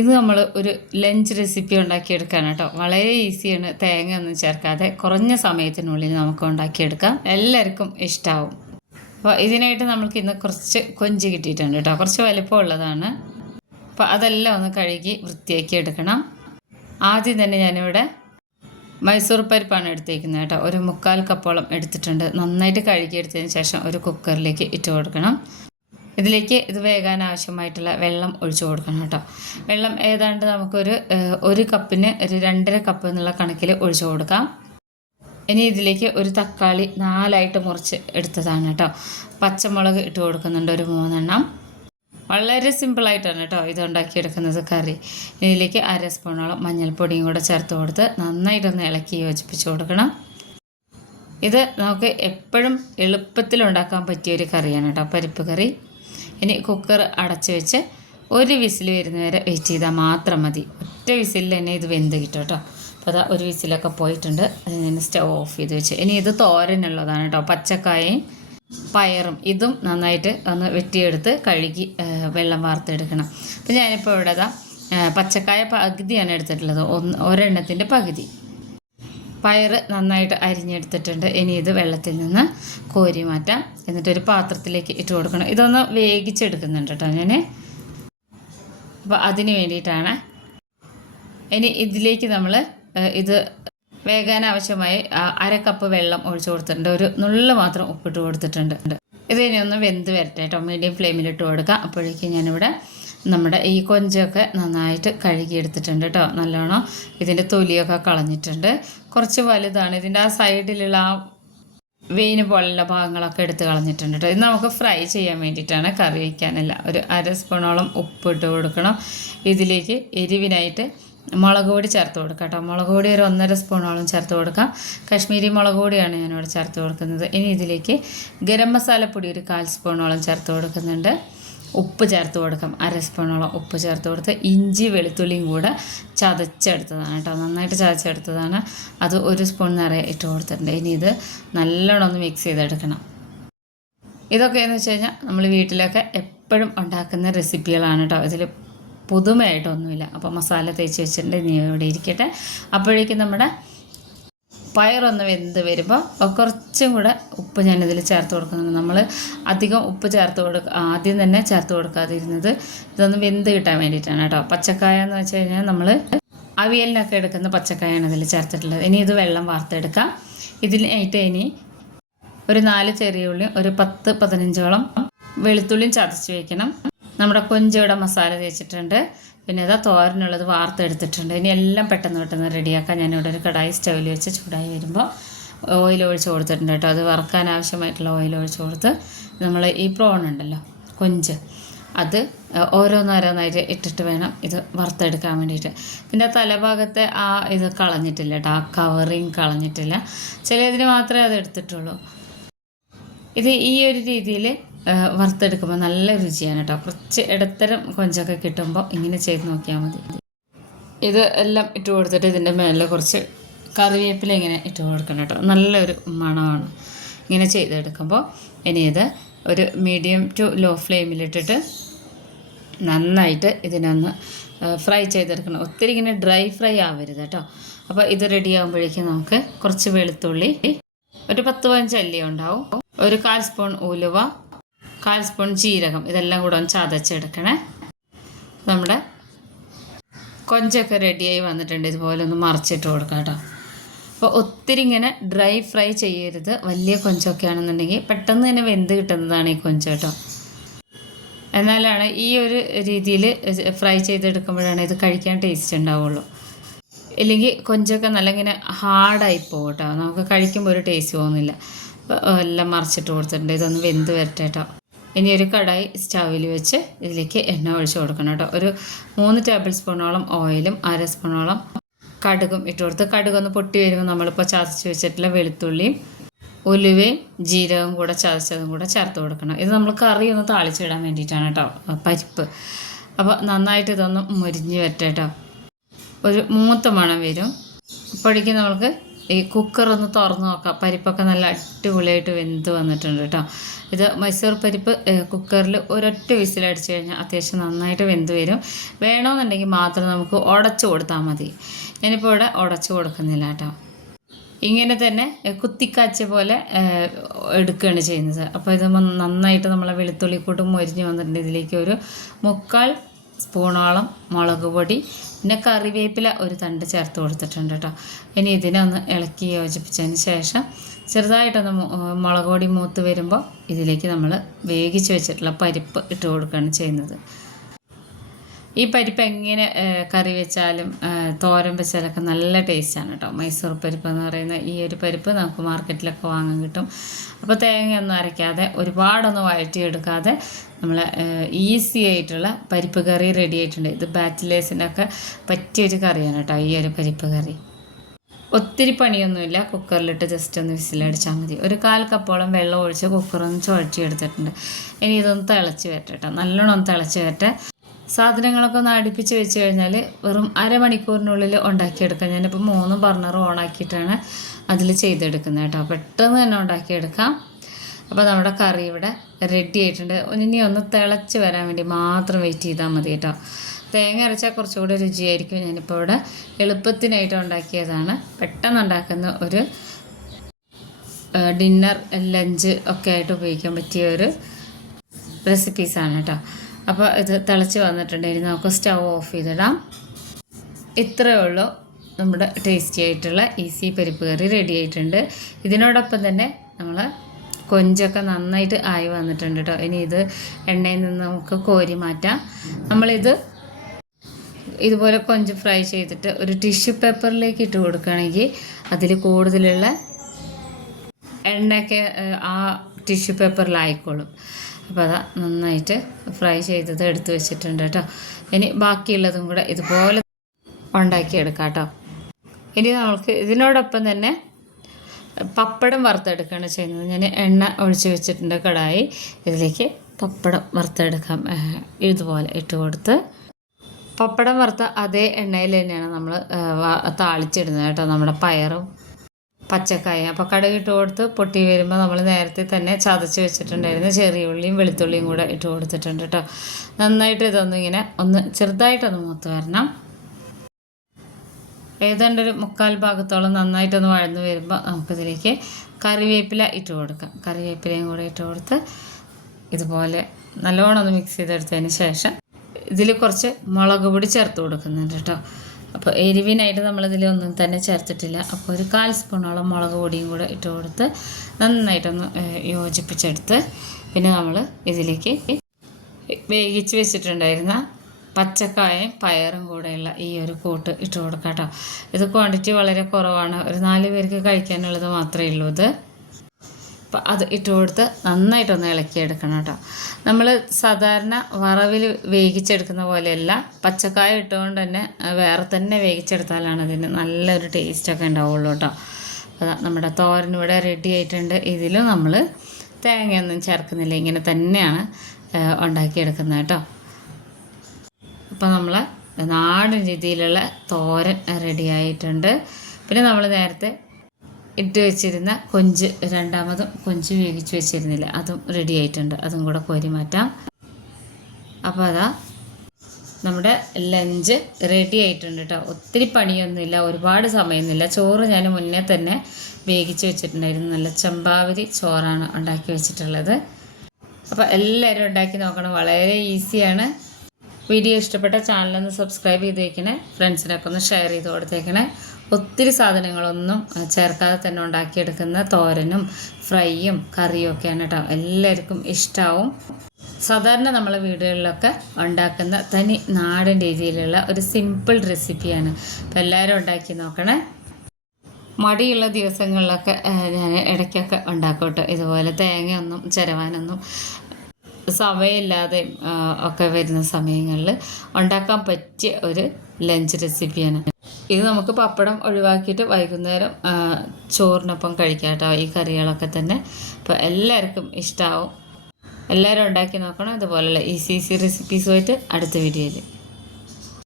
ഇത് നമ്മൾ ഒരു ലഞ്ച് റെസിപ്പി ഉണ്ടാക്കിയെടുക്കാൻ കേട്ടോ വളരെ ഈസിയാണ്. തേങ്ങ ഒന്നും ചേർക്കാതെ കുറഞ്ഞ സമയത്തിനുള്ളിൽ നമുക്ക് ഉണ്ടാക്കിയെടുക്കാം. എല്ലാവർക്കും ഇഷ്ടമാവും അപ്പോൾ ഇതിനായിട്ട് നമുക്ക് ഇന്ന് കുറച്ച് കൊഞ്ച് കിട്ടിയിട്ടുണ്ട് കേട്ടോ. കുറച്ച് വലിപ്പമുള്ളതാണ് അപ്പോൾ അതെല്ലാം ഒന്ന് കഴുകി വൃത്തിയാക്കി എടുക്കണം. ആദ്യം തന്നെ ഞാനിവിടെ മൈസൂർ പരിപ്പാണ് എടുത്തേക്കുന്നത് കേട്ടോ. ഒരു മുക്കാൽ കപ്പോളം എടുത്തിട്ടുണ്ട്. നന്നായിട്ട് കഴുകിയെടുത്തതിന് ശേഷം ഒരു കുക്കറിലേക്ക് ഇട്ട് കൊടുക്കണം. ഇതിലേക്ക് ഇത് വേകാൻ ആവശ്യമായിട്ടുള്ള വെള്ളം ഒഴിച്ചു കൊടുക്കണം കേട്ടോ. വെള്ളം ഏതാണ്ട് നമുക്കൊരു ഒരു കപ്പിന് ഒരു രണ്ടര കപ്പ് എന്നുള്ള കണക്കിൽ ഒഴിച്ചു കൊടുക്കാം. ഇനി ഇതിലേക്ക് ഒരു തക്കാളി നാലായിട്ട് മുറിച്ച് എടുത്തതാണ് കേട്ടോ. പച്ചമുളക് ഇട്ട് കൊടുക്കുന്നുണ്ട് ഒരു മൂന്നെണ്ണം. വളരെ സിമ്പിളായിട്ടാണ് കേട്ടോ ഇത് ഉണ്ടാക്കിയെടുക്കുന്നത് കറി. ഇതിലേക്ക് അര സ്പൂണോളം മഞ്ഞൾപ്പൊടിയും കൂടെ ചേർത്ത് കൊടുത്ത് നന്നായിട്ടൊന്ന് ഇളക്കി യോജിപ്പിച്ച് കൊടുക്കണം. ഇത് നമുക്ക് എപ്പോഴും എളുപ്പത്തിൽ ഉണ്ടാക്കാൻ പറ്റിയ ഒരു കറിയാണ് കേട്ടോ പരിപ്പ് കറി. ഇനി കുക്കർ അടച്ച് വെച്ച് ഒരു വിസിൽ വരുന്നവരെ വെയിറ്റ് ചെയ്താൽ മാത്രം മതി. ഒറ്റ വിസിലിൽ തന്നെ ഇത് വെന്ത് കിട്ടും കേട്ടോ. അപ്പോൾ അതാ ഒരു വിസിലൊക്കെ പോയിട്ടുണ്ട്. അത് ഞാൻ സ്റ്റവ് ഓഫ് ചെയ്ത് വെച്ച്. ഇനി ഇത് തോരനുള്ളതാണ് കേട്ടോ. പച്ചക്കായയും പയറും ഇതും നന്നായിട്ട് ഒന്ന് വെട്ടിയെടുത്ത് കഴുകി വെള്ളം വാർത്തെടുക്കണം. അപ്പോൾ ഞാനിപ്പോൾ ഇവിടെ പച്ചക്കായ പകുതിയാണ് എടുത്തിട്ടുള്ളത്. ഒന്ന് ഒരെണ്ണത്തിന്റെ പകുതി. പയർ നന്നായിട്ട് അരിഞ്ഞെടുത്തിട്ടുണ്ട്. ഇനി ഇത് വെള്ളത്തിൽ നിന്ന് കോരി മാറ്റാം. എന്നിട്ട് ഒരു പാത്രത്തിലേക്ക് ഇട്ട് കൊടുക്കണം. ഇതൊന്ന് വേവിച്ചെടുക്കുന്നുണ്ട് കേട്ടോ ഞാൻ അപ്പോൾ അതിന് വേണ്ടിയിട്ടാണ്. ഇനി ഇതിലേക്ക് നമ്മൾ ഇത് വേകാൻ ആവശ്യമായി അര കപ്പ് വെള്ളം ഒഴിച്ചു കൊടുത്തിട്ടുണ്ട്. ഒരു നുള്ളു മാത്രം ഉപ്പിട്ട് കൊടുത്തിട്ടുണ്ട്. ഇത് ഇനി ഒന്ന് വെന്ത് വരട്ടെ കേട്ടോ. മീഡിയം ഫ്ലെയിമിലിട്ട് കൊടുക്കാം. അപ്പോഴേക്കും ഞാനിവിടെ നമ്മുടെ ഈ കൊഞ്ചൊക്കെ നന്നായിട്ട് കഴുകിയെടുത്തിട്ടുണ്ട് കേട്ടോ. നല്ലോണം ഇതിന്റെ തൊലിയൊക്കെ കളഞ്ഞിട്ടുണ്ട്. കുറച്ച് വലുതാണ്. ഇതിന്റെ ആ സൈഡിലുള്ള ആ വെയിന് പോലുള്ള ഭാഗങ്ങളൊക്കെ എടുത്ത് കളഞ്ഞിട്ടുണ്ട് കേട്ടോ ഇത് നമുക്ക് ഫ്രൈ ചെയ്യാൻ വേണ്ടിയിട്ടാണ് കറി വയ്ക്കാനല്ല ഒരു അര സ്പൂണോളം ഉപ്പ് ഇട്ട് കൊടുക്കണം. ഇതിലേക്ക് എരിവിനായിട്ട് മുളക് പൊടി ചേർത്ത് കൊടുക്കാം കേട്ടോ മുളക് പൊടി ഒരു ഒന്നര സ്പൂണോളം ചേർത്ത് കൊടുക്കാം. കാശ്മീരി മുളക് പൊടിയാണ് ഞാനിവിടെ ചേർത്ത് കൊടുക്കുന്നത്. ഇനി ഇതിലേക്ക് ഗരം മസാലപ്പൊടി ഒരു കാൽ സ്പൂണോളം ചേർത്ത് കൊടുക്കുന്നുണ്ട്. ഉപ്പ് ചേർത്ത് കൊടുക്കാം. അര സ്പൂണോളം ഉപ്പ് ചേർത്ത് കൊടുത്ത് ഇഞ്ചി വെളുത്തുള്ളിയും കൂടെ ചതച്ചെടുത്തതാണ് കേട്ടോ. നന്നായിട്ട് ചതച്ചെടുത്തതാണ്. അത് ഒരു സ്പൂൺ നിറയെ ഇട്ട് കൊടുത്തിട്ടുണ്ട്. ഇനി ഇത് നല്ലോണം ഒന്ന് മിക്സ് ചെയ്തെടുക്കണം. ഇതൊക്കെ എന്ന് വെച്ച് കഴിഞ്ഞാൽ നമ്മൾ വീട്ടിലൊക്കെ എപ്പോഴും ഉണ്ടാക്കുന്ന റെസിപ്പികളാണ് കേട്ടോ. ഇതിൽ പുതുമയായിട്ടൊന്നുമില്ല. അപ്പോൾ മസാല തേച്ച് വെച്ചിട്ടുണ്ട്. ഇനി ഇവിടെ ഇരിക്കട്ടെ. അപ്പോഴേക്കും നമ്മുടെ പയറൊന്ന് വെന്ത് വരുമ്പോൾ കുറച്ചും കൂടെ ഉപ്പ് ഞാനിതിൽ ചേർത്ത് കൊടുക്കുന്നുണ്ട്. നമ്മൾ അധികം ഉപ്പ് ചേർത്ത് കൊടുക്കുക ആദ്യം തന്നെ ചേർത്ത് കൊടുക്കാതിരുന്നത് ഇതൊന്ന് വെന്ത് കിട്ടാൻ വേണ്ടിയിട്ടാണ് കേട്ടോ. പച്ചക്കായ എന്ന് വെച്ച് കഴിഞ്ഞാൽ നമ്മൾ അവിയലിനൊക്കെ എടുക്കുന്ന പച്ചക്കായാണ് ഇതിൽ ചേർത്തിട്ടുള്ളത്. ഇനി ഇത് വെള്ളം വാർത്തെടുക്കാം. ഇതിനായിട്ട് ഇനി ഒരു നാല് ചെറിയ ഉള്ളി ഒരു പത്ത് പതിനഞ്ചോളം വെളുത്തുള്ളിയും ചതച്ച് വെക്കണം. നമ്മുടെ കൊഞ്ചയുടെ മസാല തേച്ചിട്ടുണ്ട്. പിന്നെ ഇതാ തോരനുള്ളത് വാർത്തെടുത്തിട്ടുണ്ട്. ഇനി എല്ലാം പെട്ടെന്ന് പെട്ടെന്ന് റെഡിയാക്കാൻ ഞാനിവിടെ ഒരു കടായി സ്റ്റൗവിൽ വെച്ച് ചൂടായി വരുമ്പോൾ ഓയിൽ ഒഴിച്ച് കൊടുത്തിട്ടുണ്ട് കേട്ടോ. അത് വറക്കാൻ ആവശ്യമായിട്ടുള്ള ഓയിൽ ഒഴിച്ച് കൊടുത്ത് നമ്മൾ ഈ പ്രോൺ ഉണ്ടല്ലോ കൊഞ്ച് അത് ഓരോന്നോരോന്നായിട്ട് ഇട്ടിട്ട് വേണം ഇത് വറുത്തെടുക്കാൻ വേണ്ടിയിട്ട്. പിന്നെ തലഭാഗത്തെ ആ ഇത് കളഞ്ഞിട്ടില്ല കേട്ടോ. ആ കവറിങ് കളഞ്ഞിട്ടില്ല. ചിലതിന് മാത്രമേ അത് എടുത്തിട്ടുള്ളൂ. ഇത് ഈ ഒരു രീതിയിൽ വറുത്തെടുക്കുമ്പോൾ നല്ല രുചിയാണ് കേട്ടോ കുറച്ച് ഇടത്തരം കൊഞ്ചൊക്കെ കിട്ടുമ്പോൾ ഇങ്ങനെ ചെയ്ത് നോക്കിയാൽ മതി. ഇത് എല്ലാം ഇട്ട് കൊടുത്തിട്ട് ഇതിന്റെ മേലെ കുറച്ച് കറിവേപ്പില ഇങ്ങനെ ഇട്ട് കൊടുക്കണം കേട്ടോ നല്ലൊരു മണമാണ്. ഇങ്ങനെ ചെയ്തെടുക്കുമ്പോൾ ഇനി ഇത് ഒരു മീഡിയം ടു ലോ ഫ്ലെയിമിലിട്ടിട്ട് നന്നായിട്ട് ഇതിനൊന്ന് ഫ്രൈ ചെയ്തെടുക്കണം. ഒത്തിരി ഇങ്ങനെ ഡ്രൈ ഫ്രൈ ആവരുത് കേട്ടോ അപ്പോൾ ഇത് റെഡി ആകുമ്പോഴേക്കും നമുക്ക് കുറച്ച് വെളുത്തുള്ളി ഒരു പത്ത് പതിനഞ്ച് അല്ലി ഉണ്ടാവും. ഒരു കാൽ സ്പൂൺ ഉലുവ കാൽ സ്പൂൺ ജീരകം. ഇതെല്ലാം കൂടെ ഒന്ന് ചതച്ചെടുക്കണേ. നമ്മുടെ കൊഞ്ചൊക്കെ റെഡിയായി വന്നിട്ടുണ്ട്. ഇതുപോലെ ഒന്ന് മറിച്ചിട്ട് കൊടുക്കാം കേട്ടോ. അപ്പോൾ ഒത്തിരി ഇങ്ങനെ ഡ്രൈ ഫ്രൈ ചെയ്യരുത്. വലിയ കൊഞ്ചൊക്കെ ആണെന്നുണ്ടെങ്കിൽ പെട്ടെന്ന് തന്നെ വെന്ത് കിട്ടുന്നതാണ് ഈ കൊഞ്ച് കേട്ടോ. എന്നാലാണ് ഈ ഒരു രീതിയിൽ ഫ്രൈ ചെയ്തെടുക്കുമ്പോഴാണ് ഇത് കഴിക്കാൻ ടേസ്റ്റ് ഉണ്ടാവുള്ളൂ. ഇല്ലെങ്കിൽ കൊഞ്ചൊക്കെ നല്ല ഇങ്ങനെ ഹാർഡായി പോകും കേട്ടോ നമുക്ക് കഴിക്കുമ്പോൾ ഒരു ടേസ്റ്റ് പോകുന്നില്ല എല്ലാം മറിച്ചിട്ട് കൊടുത്തിട്ടുണ്ട്. ഇതൊന്ന് വെന്ത് വരട്ടെ കേട്ടോ. ഇനി ഒരു കടായി സ്റ്റൗവിൽ വെച്ച് ഇതിലേക്ക് എണ്ണ ഒഴിച്ച് കൊടുക്കണം കേട്ടോ. ഒരു മൂന്ന് ടേബിൾ സ്പൂണോളം ഓയിലും അര സ്പൂണോളം കടുകും ഇട്ട് കൊടുത്ത് കടുക് ഒന്ന് പൊട്ടി വരുമ്പോൾ നമ്മളിപ്പോൾ ചതച്ച് വെച്ചിട്ടുള്ള വെളുത്തുള്ളിയും ഉലുവയും ജീരകവും കൂടെ ചതച്ചതും കൂടെ ചേർത്ത് കൊടുക്കണം. ഇത് നമ്മൾ കറി ഒന്ന് താളിച്ചിടാൻ വേണ്ടിയിട്ടാണ് കേട്ടോ പരിപ്പ്. അപ്പോൾ നന്നായിട്ട് ഇതൊന്ന് മുരിഞ്ഞ് വരട്ടെ കേട്ടോ. ഒരു മൂത്ത മണം വരും. അപ്പോഴേക്കും നമുക്ക് ഈ കുക്കർ ഒന്ന് തുറന്ന് നോക്കാം. പരിപ്പൊക്കെ നല്ല അടിപൊളിയായിട്ട് വെന്ത് വന്നിട്ടുണ്ട് കേട്ടോ ഇത് മൈസൂർ പരിപ്പ് കുക്കറിൽ ഒരൊറ്റ വിസിലടിച്ച് കഴിഞ്ഞാൽ അത്യാവശ്യം നന്നായിട്ട് വെന്ത് വരും. വേണമെന്നുണ്ടെങ്കിൽ മാത്രം നമുക്ക് ഉടച്ചു കൊടുത്താൽ മതി. ഞാനിപ്പോൾ ഇവിടെ ഉടച്ചു കൊടുക്കുന്നില്ല കേട്ടോ ഇങ്ങനെ തന്നെ കുത്തിക്കാച്ച പോലെ എടുക്കുകയാണ് ചെയ്യുന്നത്. അപ്പോൾ ഇത് നന്നായിട്ട് നമ്മളെ വെളുത്തുള്ളിക്കൂട്ടും മൊരിഞ്ഞ് വന്നിട്ടുണ്ട് ഇതിലേക്ക് ഒരു മുക്കാൽ സ്പൂണോളം മുളക് പൊടി പിന്നെ കറിവേപ്പില ഒരു തണ്ട് ചേർത്ത് കൊടുത്തിട്ടുണ്ട് കേട്ടോ ഇനി ഇതിനൊന്ന് ഇളക്കി യോജിപ്പിച്ചതിന് ശേഷം ചെറുതായിട്ടൊന്ന് മുളക് പൊടി മൂത്ത് വരുമ്പോൾ ഇതിലേക്ക് നമ്മൾ വേവിച്ച് വെച്ചിട്ടുള്ള പരിപ്പ് ഇട്ട് കൊടുക്കുകയാണ് ചെയ്യുന്നത്. ഈ പരിപ്പ് എങ്ങനെ കറി വെച്ചാലും തോരൻ വെച്ചാലൊക്കെ നല്ല ടേസ്റ്റാണ് കേട്ടോ മൈസൂർ പരിപ്പ് എന്ന് പറയുന്ന ഈ ഒരു പരിപ്പ് നമുക്ക് മാർക്കറ്റിലൊക്കെ വാങ്ങാൻ കിട്ടും. അപ്പോൾ തേങ്ങയൊന്നും അരയ്ക്കാതെ ഒരുപാടൊന്നും വഴറ്റിയെടുക്കാതെ നമ്മൾ ഈസി ആയിട്ടുള്ള പരിപ്പ് കറി റെഡി ആയിട്ടുണ്ട്. ഇത് ബാച്ചിലേഴ്സിനൊക്കെ പറ്റിയൊരു കറിയാണ് കേട്ടോ ഈ ഒരു പരിപ്പ് കറി. ഒത്തിരി പണിയൊന്നുമില്ല. കുക്കറിലിട്ട് ജസ്റ്റ് ഒന്ന് വിസിലടിച്ചാൽ മതി. ഒരു കാൽ കപ്പോളം വെള്ളം ഒഴിച്ച് കുക്കറൊന്ന് ചുഴറ്റിയെടുത്തിട്ടുണ്ട്. ഇനി ഇതൊന്ന് തിളച്ച് വരട്ടെ കേട്ടോ നല്ലോണം തിളച്ച് വരട്ടെ. സാധനങ്ങളൊക്കെ ഒന്ന് അടുപ്പിച്ച് വെച്ച് കഴിഞ്ഞാൽ വെറും അരമണിക്കൂറിനുള്ളിൽ ഉണ്ടാക്കിയെടുക്കാം. ഞാനിപ്പോൾ മൂന്ന് ബർണർ ഓണാക്കിയിട്ടാണ് അതിൽ ചെയ്തെടുക്കുന്നത് കേട്ടോ. പെട്ടെന്ന് തന്നെ ഉണ്ടാക്കിയെടുക്കാം. അപ്പോൾ നമ്മുടെ കറി ഇവിടെ റെഡി ആയിട്ടുണ്ട്. ഇനി ഒന്ന് തിളച്ച് വരാൻ വേണ്ടി മാത്രം വെയിറ്റ് ചെയ്താൽ മതി കേട്ടോ. തേങ്ങ അരച്ചാൽ കുറച്ചുകൂടി രുചിയായിരിക്കും. ഞാനിപ്പോൾ ഇവിടെ എളുപ്പത്തിനായിട്ട് ഉണ്ടാക്കിയതാണ്. പെട്ടെന്ന് ഉണ്ടാക്കുന്ന ഒരു ഡിന്നർ ലഞ്ച് ഒക്കെ ആയിട്ട് ഉപയോഗിക്കാൻ പറ്റിയ ഒരു റെസിപ്പീസാണ് കേട്ടോ. അപ്പോൾ ഇത് തിളച്ച് വന്നിട്ടുണ്ടെങ്കിൽ നമുക്ക് സ്റ്റൗ ഓഫ് ചെയ്തിടാം. ഇത്രയേ ഉള്ളൂ. നമ്മുടെ ടേസ്റ്റി ആയിട്ടുള്ള ഈസി പരിപ്പ് കറി റെഡി ആയിട്ടുണ്ട്. ഇതിനോടൊപ്പം തന്നെ നമ്മൾ കൊഞ്ചൊക്കെ നന്നായിട്ട് ആയി വന്നിട്ടുണ്ട് കേട്ടോ. ഇനി ഇത് എണ്ണയിൽ നിന്ന് നമുക്ക് കോരി മാറ്റാം. നമ്മളിത് ഇതുപോലെ കൊഞ്ച് ഫ്രൈ ചെയ്തിട്ട് ഒരു ടിഷ്യൂ പേപ്പറിലേക്ക് ഇട്ട് കൊടുക്കുകയാണെങ്കിൽ അതിൽ കൂടുതലുള്ള എണ്ണയൊക്കെ ആ ടിഷ്യൂ പേപ്പറിലായിക്കോളും. അപ്പോൾ അതാ നന്നായിട്ട് ഫ്രൈ ചെയ്തത് എടുത്ത് വെച്ചിട്ടുണ്ട് കേട്ടോ. ഇനി ബാക്കിയുള്ളതും കൂടെ ഇതുപോലെ ഉണ്ടാക്കിയെടുക്കാം കേട്ടോ. ഇനി നമുക്ക് ഇതിനോടൊപ്പം തന്നെ പപ്പടം വറുത്തെടുക്കുകയാണ് ചെയ്യുന്നത്. ഞാൻ എണ്ണ ഒഴിച്ച് വെച്ചിട്ടുണ്ട് കടായി. ഇതിലേക്ക് പപ്പടം വറുത്തെടുക്കാം. ഇതുപോലെ ഇട്ട് കൊടുത്ത്. പപ്പടം വറുത്ത അതേ എണ്ണയിൽ തന്നെയാണ് നമ്മൾ താളിച്ചിടുന്നത് കേട്ടോ. നമ്മുടെ പയറും പച്ചക്കായ. അപ്പോൾ കടുകിട്ട് കൊടുത്ത് പൊട്ടി വരുമ്പോൾ നമ്മൾ നേരത്തെ തന്നെ ചതച്ച് വെച്ചിട്ടുണ്ടായിരുന്നു. ചെറിയ ഉള്ളിയും വെളുത്തുള്ളിയും കൂടെ ഇട്ട് കൊടുത്തിട്ടുണ്ട് കേട്ടോ നന്നായിട്ട് ഇതൊന്നും ഇങ്ങനെ ഒന്ന് ചെറുതായിട്ടൊന്ന് മൂത്ത് വരണം. ഏതാണ്ട് ഒരു മുക്കാൽ ഭാഗത്തോളം നന്നായിട്ടൊന്ന് വഴന്ന് വരുമ്പോൾ നമുക്കിതിലേക്ക് കറിവേപ്പില ഇട്ട് കൊടുക്കാം. കറിവേപ്പിലയും കൂടെ ഇട്ട് കൊടുത്ത് ഇതുപോലെ നല്ലോണം ഒന്ന് മിക്സ് ചെയ്തെടുത്തതിന് ശേഷം ഇതിൽ കുറച്ച് മുളക് പൊടി ചേർത്ത് കൊടുക്കുന്നുണ്ട് കേട്ടോ അപ്പോൾ എരിവിനായിട്ട് നമ്മളിതിൽ ഒന്നും തന്നെ ചേർത്തിട്ടില്ല. അപ്പോൾ ഒരു കാൽ സ്പൂണോളം മുളക് പൊടിയും കൂടെ ഇട്ട് കൊടുത്ത് നന്നായിട്ടൊന്ന് യോജിപ്പിച്ചെടുത്ത് പിന്നെ നമ്മൾ ഇതിലേക്ക് വേവിച്ച് വെച്ചിട്ടുണ്ടായിരുന്ന പച്ചക്കായയും പയറും കൂടെയുള്ള ഈ ഒരു കൂട്ട് ഇട്ട് കൊടുക്കാം കേട്ടോ ഇത് ക്വാണ്ടിറ്റി വളരെ കുറവാണ്. ഒരു നാല് പേർക്ക് കഴിക്കാനുള്ളത് മാത്രമേ ഉള്ളൂ ഇത്. അപ്പം അത് ഇട്ട് കൊടുത്ത് നന്നായിട്ടൊന്ന് ഇളക്കിയെടുക്കണം കേട്ടോ. നമ്മൾ സാധാരണ വറവിൽ വേവിച്ചെടുക്കുന്ന പോലെയല്ല പച്ചക്കായ ഇട്ടുകൊണ്ട് തന്നെ വേറെ തന്നെ വേവിച്ചെടുത്താലാണ് അതിന് നല്ലൊരു ടേസ്റ്റൊക്കെ ഉണ്ടാവുള്ളൂ കേട്ടോ. അതാ നമ്മുടെ തോരൻ ഇവിടെ റെഡി ആയിട്ടുണ്ട്. ഇതിലും നമ്മൾ തേങ്ങയൊന്നും ചേർക്കുന്നില്ല. ഇങ്ങനെ തന്നെയാണ് ഉണ്ടാക്കിയെടുക്കുന്നത് കേട്ടോ. അപ്പോൾ നമ്മൾ നാടൻ രീതിയിലുള്ള തോരൻ റെഡി ആയിട്ടുണ്ട്. പിന്നെ നമ്മൾ നേരത്തെ ഇട്ട് വെച്ചിരുന്ന കൊഞ്ച് രണ്ടാമതും കൊഞ്ച് വേവിച്ച് വെച്ചിരുന്നില്ല. അതും റെഡി ആയിട്ടുണ്ട്. അതും കൂടെ കോരി മാറ്റാം. അപ്പോൾ അതാ നമ്മുടെ ലഞ്ച് റെഡി ആയിട്ടുണ്ട് കേട്ടോ ഒത്തിരി പണിയൊന്നുമില്ല ഒരുപാട് സമയമൊന്നുമില്ല. ചോറ് ഞാൻ മുന്നേ തന്നെ വേവിച്ച് വെച്ചിട്ടുണ്ടായിരുന്നു. നല്ല ചമ്പാവരി ചോറാണ് ഉണ്ടാക്കി വെച്ചിട്ടുള്ളത്. അപ്പോൾ എല്ലാവരും ഉണ്ടാക്കി നോക്കണം. വളരെ ഈസിയാണ്. വീഡിയോ ഇഷ്ടപ്പെട്ട ചാനലൊന്ന് സബ്സ്ക്രൈബ് ചെയ്തേക്കണേ ഫ്രണ്ട്സിനൊക്കെ ഒന്ന് ഷെയർ ചെയ്ത് കൊടുത്തേക്കണേ. ഒത്തിരി സാധനങ്ങളൊന്നും ചേർക്കാതെ തന്നെ ഉണ്ടാക്കിയെടുക്കുന്ന തോരനും ഫ്രൈയും കറിയും ഒക്കെയാണ് കേട്ടോ എല്ലാവർക്കും ഇഷ്ടമാവും സാധാരണ നമ്മളെ വീടുകളിലൊക്കെ ഉണ്ടാക്കുന്ന തനി നാടൻ രീതിയിലുള്ള ഒരു സിമ്പിൾ റെസിപ്പിയാണ് അപ്പോൾ എല്ലാവരും ഉണ്ടാക്കി നോക്കണേ. മടിയുള്ള ദിവസങ്ങളിലൊക്കെ ഞാൻ ഇടയ്ക്കൊക്കെ ഉണ്ടാക്കും കേട്ടോ ഇതുപോലെ തേങ്ങയൊന്നും ചിരവാനൊന്നും സമയമില്ലാതെ ഒക്കെ വരുന്ന സമയങ്ങളിൽ ഉണ്ടാക്കാൻ പറ്റിയ ഒരു ലഞ്ച് റെസിപ്പിയാണ് ഇത് നമുക്ക് പപ്പടം ഒഴിവാക്കിയിട്ട് വൈകുന്നേരം ചോറിനൊപ്പം കഴിക്കാം കേട്ടോ ഈ കറികളൊക്കെ തന്നെ. അപ്പോൾ എല്ലാവർക്കും ഇഷ്ടമാവും എല്ലാവരും ഉണ്ടാക്കി നോക്കണം. അതുപോലെയുള്ള ഈസി ഈസി റെസിപ്പീസുമായിട്ട് അടുത്ത വീഡിയോയിൽ